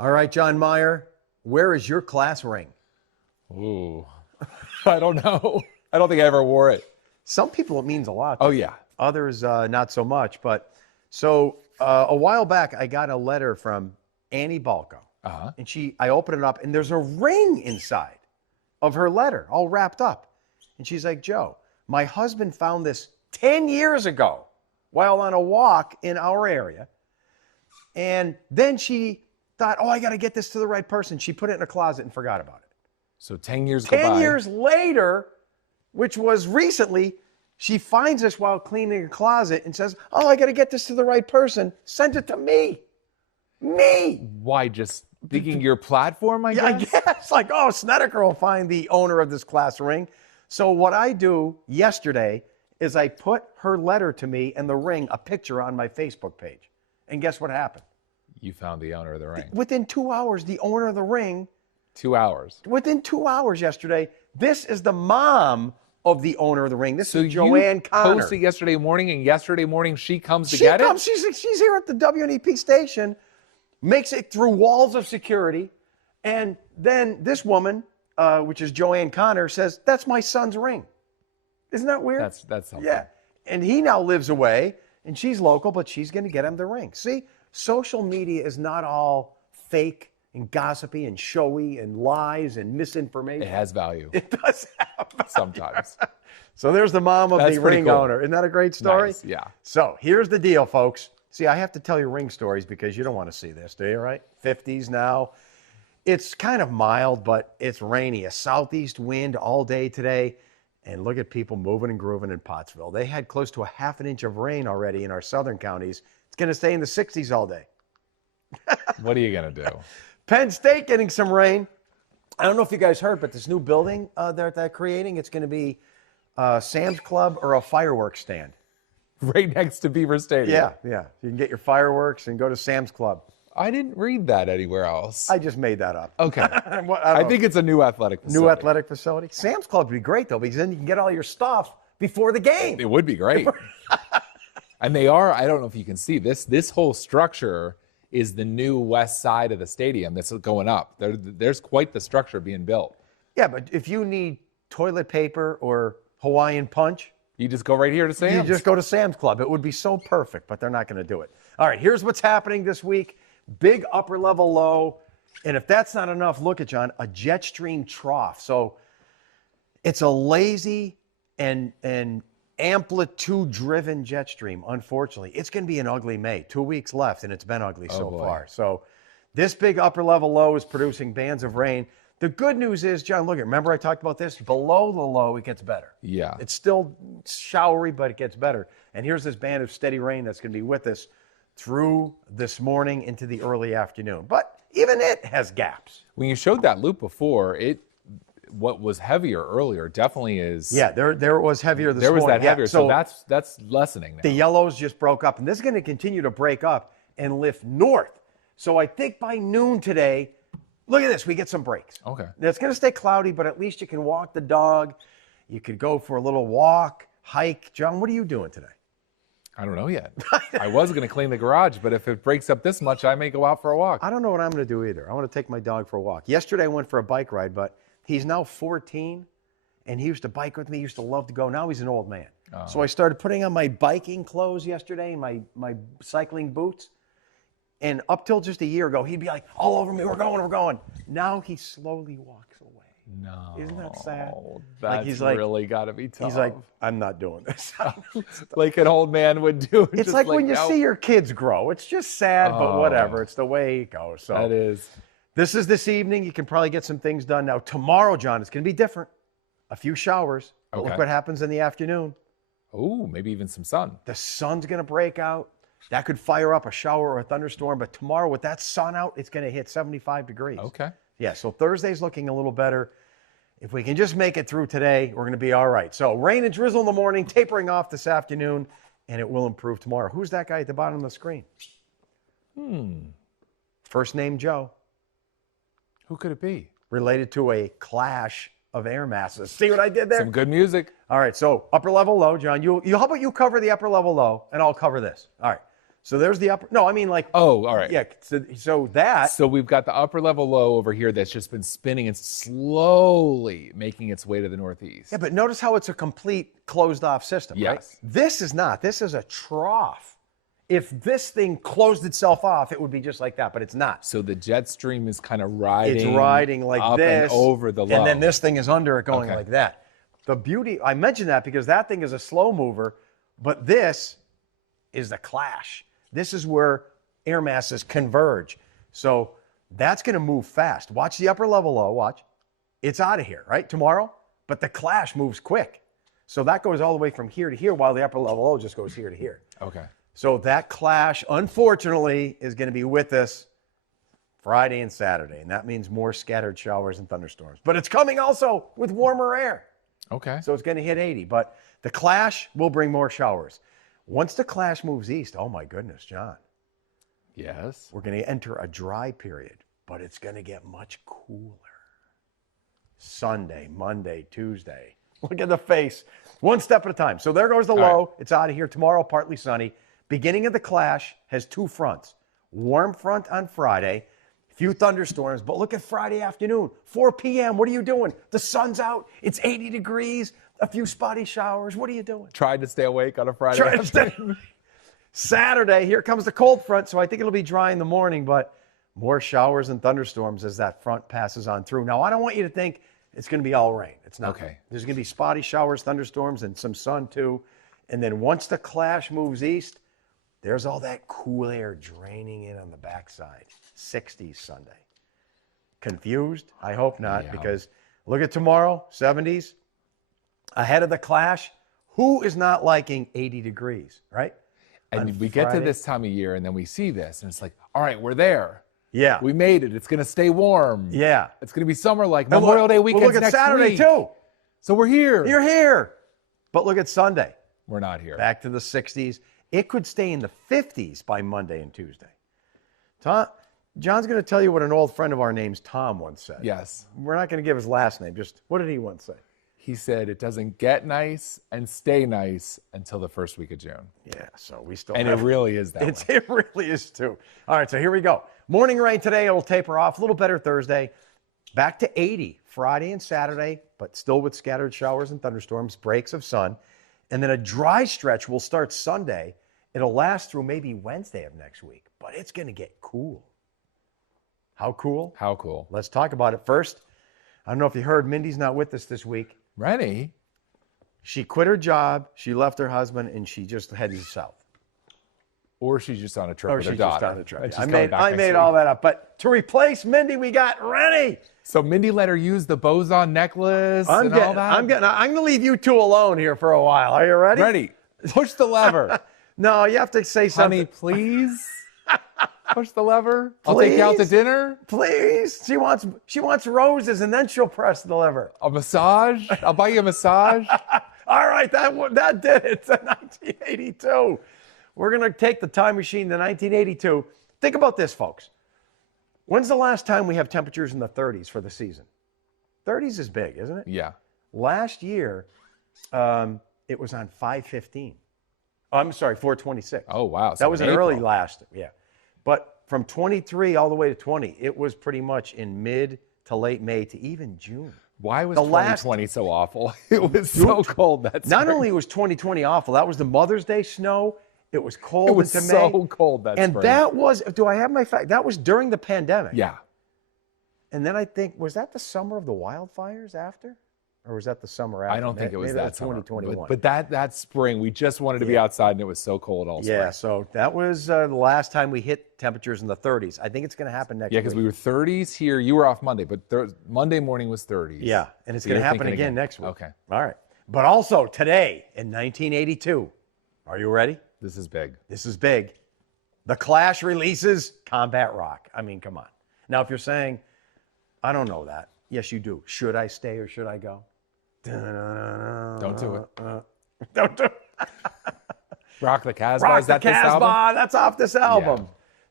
All right, John Meyer, where is your class ring? Ooh, I don't know. I don't think I ever wore it. Some people it means a lot. Oh, yeah. Others, not so much. But so a while back, I got a letter from Annie Balco. Uh-huh. And I open it up, and there's a ring inside of her letter, all wrapped up. And she's like, Joe, my husband found this 10 years ago while on a walk in our area. And then she thought, I got to get this to the right person. She put it in a closet and forgot about it. So 10 years go by. 10 years later, which was recently, she finds this while cleaning a closet and says, I got to get this to the right person. Send it to me. Me. Why, just thinking your platform, I guess? I guess. Like, Snedeker will find the owner of this class ring. So what I do yesterday is I put her letter to me and the ring, a picture on my Facebook page. And guess what happened? You found the owner of the ring. Within 2 hours, the owner of the ring. 2 hours. Within 2 hours yesterday, this is the mom of the owner of the ring. This is Joanne Connor. You posted yesterday morning, and yesterday morning she comes to get it? She's here at the WNEP station, makes it through walls of security, and then this woman, which is Joanne Connor, says, that's my son's ring. Isn't that weird? That's something. Yeah. And he now lives away, and she's local, but she's going to get him the ring. See, social media is not all fake and gossipy and showy and lies and misinformation. It has value. It does have value. Sometimes. So there's the mom of the ring cool. owner. Isn't that a great story? Nice, yeah. So here's the deal, folks. See, I have to tell you ring stories because you don't want to see this, do you, right? 50s now. It's kind of mild, but it's rainy. A southeast wind all day today. And look at people moving and grooving in Pottsville. They had close to a half an inch of rain already in our southern counties. It's going to stay in the 60s all day. What are you going to do? Penn State getting some rain. I don't know if you guys heard, but this new building they're creating, it's going to be Sam's Club or a fireworks stand. Right next to Beaver Stadium. Yeah. You can get your fireworks and go to Sam's Club. I didn't read that anywhere else. I just made that up. Okay. I think it's a new athletic facility. New athletic facility. Sam's Club would be great, though, because then you can get all your stuff before the game. It would be great. And they are, I don't know if you can see, this whole structure is the new west side of the stadium that's going up. There's quite the structure being built. Yeah, but if you need toilet paper or Hawaiian punch, you just go right here to Sam's. You just go to Sam's Club. It would be so perfect, but they're not going to do it. All right, here's what's happening this week. Big upper level low. And if that's not enough, look at, John, a jet stream trough. So it's a lazy and amplitude-driven jet stream, unfortunately. It's going to be an ugly May. 2 weeks left, and it's been ugly so far. So this big upper level low is producing bands of rain. The good news is, John, look, remember I talked about this? Below the low, it gets better. Yeah. It's still showery, but it gets better. And here's this band of steady rain that's going to be with us through this morning into the early afternoon. But even it has gaps. When you showed that loop before, what was heavier earlier definitely is. Yeah, there was heavier this morning. There was that heavier, so that's lessening now. The yellows just broke up, and this is going to continue to break up and lift north. So I think by noon today, look at this, we get some breaks. Okay. It's going to stay cloudy, but at least you can walk the dog. You could go for a little walk, hike. John, what are you doing today? I don't know yet. I was going to clean the garage, but if it breaks up this much, I may go out for a walk. I don't know what I'm going to do either. I want to take my dog for a walk. Yesterday I went for a bike ride, but he's now 14, and he used to bike with me. He used to love to go. Now he's an old man. Oh. So I started putting on my biking clothes yesterday, my cycling boots. And up till just a year ago, he'd be like, all over me, we're going. Now he slowly walks away. No. Isn't that sad? That's really got to be tough. He's like, I'm not doing this. Like an old man would do. It's like when you see your kids grow. It's just sad, but whatever. It's the way it goes. So that is. This is this evening. You can probably get some things done. Now, tomorrow, John, it's going to be different. A few showers. But look what happens in the afternoon. Oh, maybe even some sun. The sun's going to break out. That could fire up a shower or a thunderstorm. But tomorrow, with that sun out, it's going to hit 75 degrees. Okay. Yeah, so Thursday's looking a little better. If we can just make it through today, we're going to be all right. So rain and drizzle in the morning, tapering off this afternoon, and it will improve tomorrow. Who's that guy at the bottom of the screen? First name Joe. Who could it be? Related to a clash of air masses. See what I did there? Some good music. All right, so upper level low, John. How about you cover the upper level low, and I'll cover this. All right. So there's the upper. No, I mean like. Oh, all right. Yeah. So that. So we've got the upper level low over here that's just been spinning and slowly making its way to the northeast. Yeah, but notice how it's a complete closed off system, right? Yes. This is not. This is a trough. If this thing closed itself off, it would be just like that, but it's not. So the jet stream is kind of riding. It's riding like up this. and over the low. And then this thing is under it going Okay. like that. The beauty, I mentioned that because that thing is a slow mover, but this is the clash. This is where air masses converge. So that's going to move fast. Watch the upper level low, watch. It's out of here, right, tomorrow? But the clash moves quick. So that goes all the way from here to here while the upper level low just goes here to here. Okay. So that clash, unfortunately, is going to be with us Friday and Saturday. And that means more scattered showers and thunderstorms. But it's coming also with warmer air. Okay. So it's going to hit 80. But the clash will bring more showers. Once the clash moves east, oh my goodness, John. Yes. We're going to enter a dry period, but it's going to get much cooler. Sunday, Monday, Tuesday. Look at the face. One step at a time. So there goes the low. right. It's out of here. Tomorrow, partly sunny. Beginning of the clash has two fronts. Warm front on Friday, few thunderstorms, but look at Friday afternoon, 4 p.m. What are you doing? The sun's out. It's 80 degrees, a few spotty showers. What are you doing? Tried to stay awake on a Friday. Try to stay. Saturday, here comes the cold front, so I think it'll be dry in the morning, but more showers and thunderstorms as that front passes on through. Now, I don't want you to think it's going to be all rain. It's not. Okay. There's going to be spotty showers, thunderstorms, and some sun too. And then once the clash moves east, there's all that cool air draining in on the backside. 60s Sunday. Confused? I hope not, Yeah. because look at tomorrow, 70s. Ahead of the clash, who is not liking 80 degrees, right? And On we get to Friday. this time of year and then we see this and it's like, all right, we're there. Yeah. We made it. It's going to stay warm. Yeah. It's going to be summer like And Memorial Day well, weekend look at next Saturday week. too. So we're here. You're here. But look at Sunday. We're not here. Back to the 60s. It could stay in the 50s by Monday and Tuesday. John's going to tell you what an old friend of our name's Tom once said. Yes. We're not going to give his last name. Just what did he once say? He said it doesn't get nice and stay nice until the first week of June. Yeah, so we still And have it really is that way. It really is too. All right, so here we go. Morning rain today. It'll taper off. A little better Thursday. Back to 80 Friday and Saturday, but still with scattered showers and thunderstorms, breaks of sun. And then a dry stretch will start Sunday. It'll last through maybe Wednesday of next week, but it's going to get cool. How cool? How cool. Let's talk about it first. I don't know if you heard, Mindy's not with us this week. Ready? She quit her job, she left her husband, and she just headed south. Or she's just on a trip Or with her she's daughter. just on a trip. And she's I coming made, back I next made week. all that up. But to replace Mindy, we got Rennie. So Mindy let her use the boson necklace I'm and all that? going to leave you two alone here for a while. Are you ready? Ready. Push the lever. No, you have to say something. Honey, please. Push the lever. I'll take you out to Please? dinner. Please. She wants roses, and then she'll press the lever. A massage. I'll buy you a massage. All right, that did it. It's 1982. We're going to take the time machine to 1982. Think about this, folks. When's the last time we have temperatures in the 30s for the season? 30s is big, isn't it? Yeah. Last year, it was on 515. I'm sorry, 426. Oh, wow. So That was in an early April. last, yeah. But from 23 all the way to 20, it was pretty much in mid to late May to even June. Why was The last- 2020 so awful? It was so cold that Not spring. only was 2020 awful, that was the Mother's Day snow. It was cold It was into so May. cold that And spring. that was, do I have my fact? That was during the pandemic. Yeah. And then I think, was that the summer of the wildfires after? Or was that the summer after? I don't think it was Maybe that summer. 2021. But that spring, we just wanted to be Yeah. outside and it was so cold all spring. Yeah, so that was the last time we hit temperatures in the 30s. I think it's going to happen next Yeah, week. because we were 30s here. You were off Monday, but Monday morning was 30s. Yeah, and it's So going to you're happen thinking again next week. Okay. All right. But also today in 1982, are you ready? This is big. This is big. The Clash releases Combat Rock. I mean, come on. Now, if you're saying, I don't know that. Yes, you do. Should I stay or should I go? Don't do it. Don't do it. Rock the Casbah. Rock Is that the this album? Casbah. That's off this album. Yeah.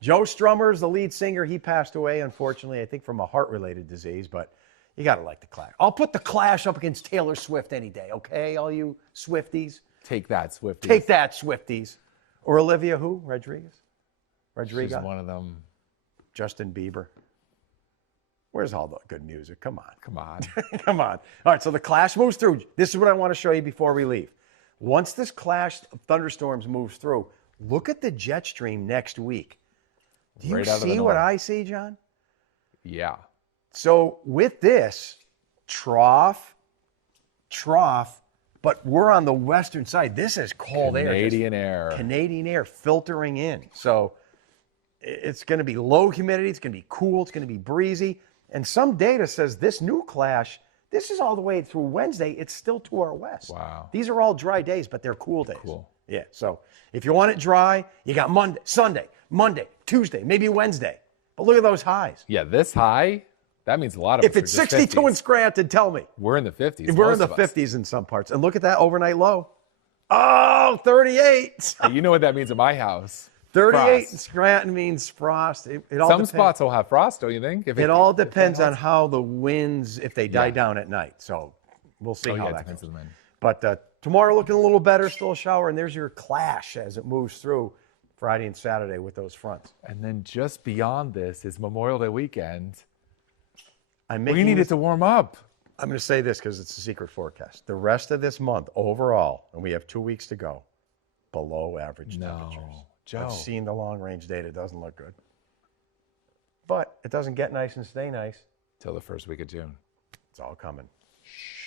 Joe Strummer's the lead singer. He passed away, unfortunately, I think from a heart-related disease, but you got to like the Clash. I'll put the Clash up against Taylor Swift any day, okay, all you Swifties? Take that, Swifties. Take that, Swifties. Or Olivia who? Rodrigo? She's one of them. Justin Bieber. Where's all the good music? Come on. Come on. Come on. All right, so the clash moves through. This is what I want to show you before we leave. Once this clash of thunderstorms moves through, look at the jet stream next week. Do you see what I see, John? Yeah. So with this, trough, but we're on the western side. This is cold air. Canadian air filtering in. So it's going to be low humidity. It's going to be cool. It's going to be breezy. And some data says this new clash, this is all the way through Wednesday. It's still to our west. Wow. These are all dry days, but they're cool days. Cool. Yeah. So if you want it dry, you got Sunday, Monday, Tuesday, maybe Wednesday. But look at those highs. Yeah, this high, that means a lot of If it's 62 in Scranton, tell me. We're in the 50s. We're in the 50s in some parts. And look at that overnight low. Oh, 38. You know what that means at my house. 38 in Scranton means frost. It all Some depends. spots will have frost, don't you think? It all depends on how the winds, if they die down at night. So we'll see how that goes. But tomorrow looking a little better, still a shower, and there's your clash as it moves through Friday and Saturday with those fronts. And then just beyond this is Memorial Day weekend. We need it to warm up. I'm going to say this because it's a secret forecast. The rest of this month overall, and we have 2 weeks to go, below average temperatures. Joe. I've seen the long-range data. It doesn't look good. But it doesn't get nice and stay nice. Till the first week of June. It's all coming. Shh.